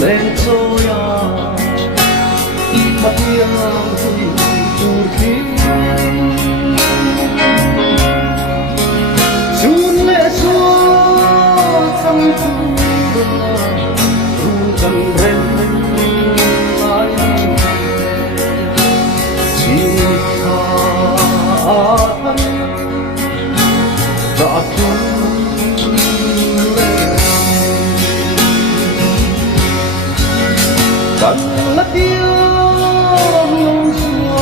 lên soya mặt yang turki sun le so sang tu run kan ren ai chi kha an da tu cần là tiếng lòng xua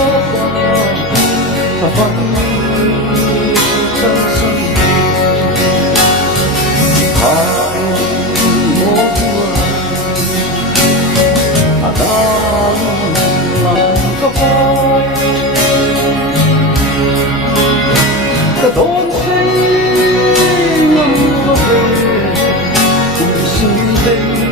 và vẫn chân sân hai một đang làm có phải cả đón say ngâm về cùng sinh bên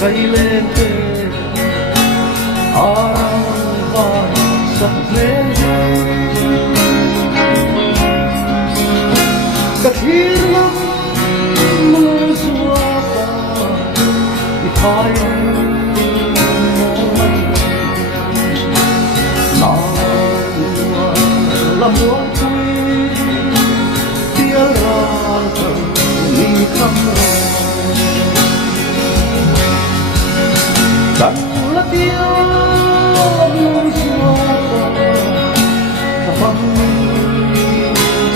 Hãy lên tên arang và sắc lên các hiền lắm mưa xua qua thì thay làm múa vui tia ra từng ly khăm cần là tiếng mưa xua và văng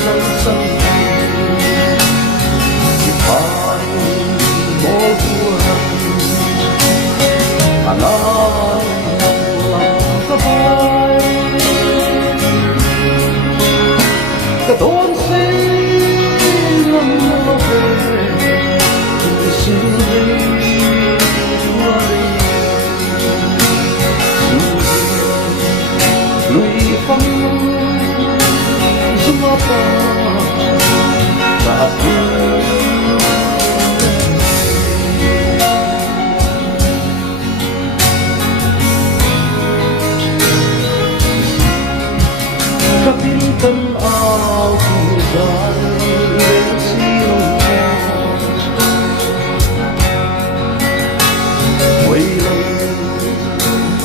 chân sân thì phải một buồn à nói lòng có vai cả đón say ngâm mơ về cùng xin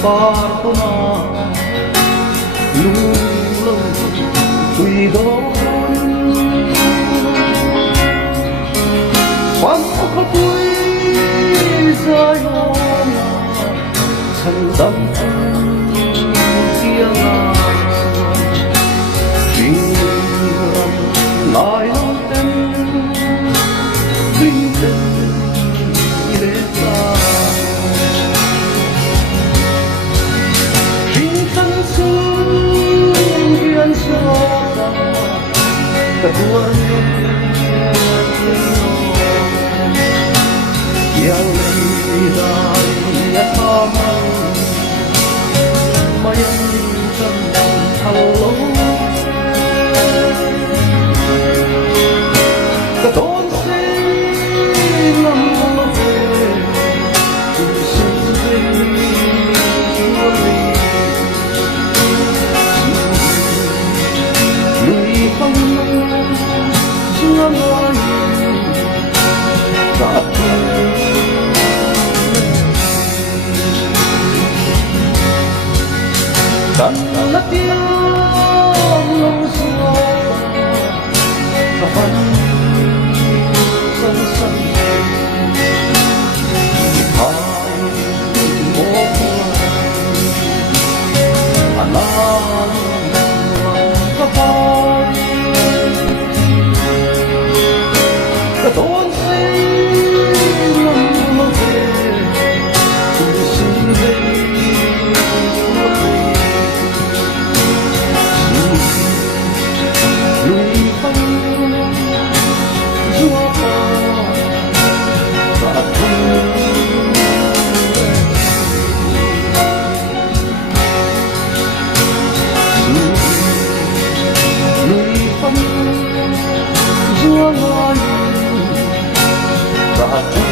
parto na lung lung tùy đón quan có quý dài hôm thành tâm kia lại lòng tên vinh tên để ta hình thân xuống hiền cho cả tuần yang tidak taman mayan tentang halo keton silam love lui phong sungai dan là tiếng lòng gió kapan sân sân hai một alam kapan keton silam love Hãy subscribe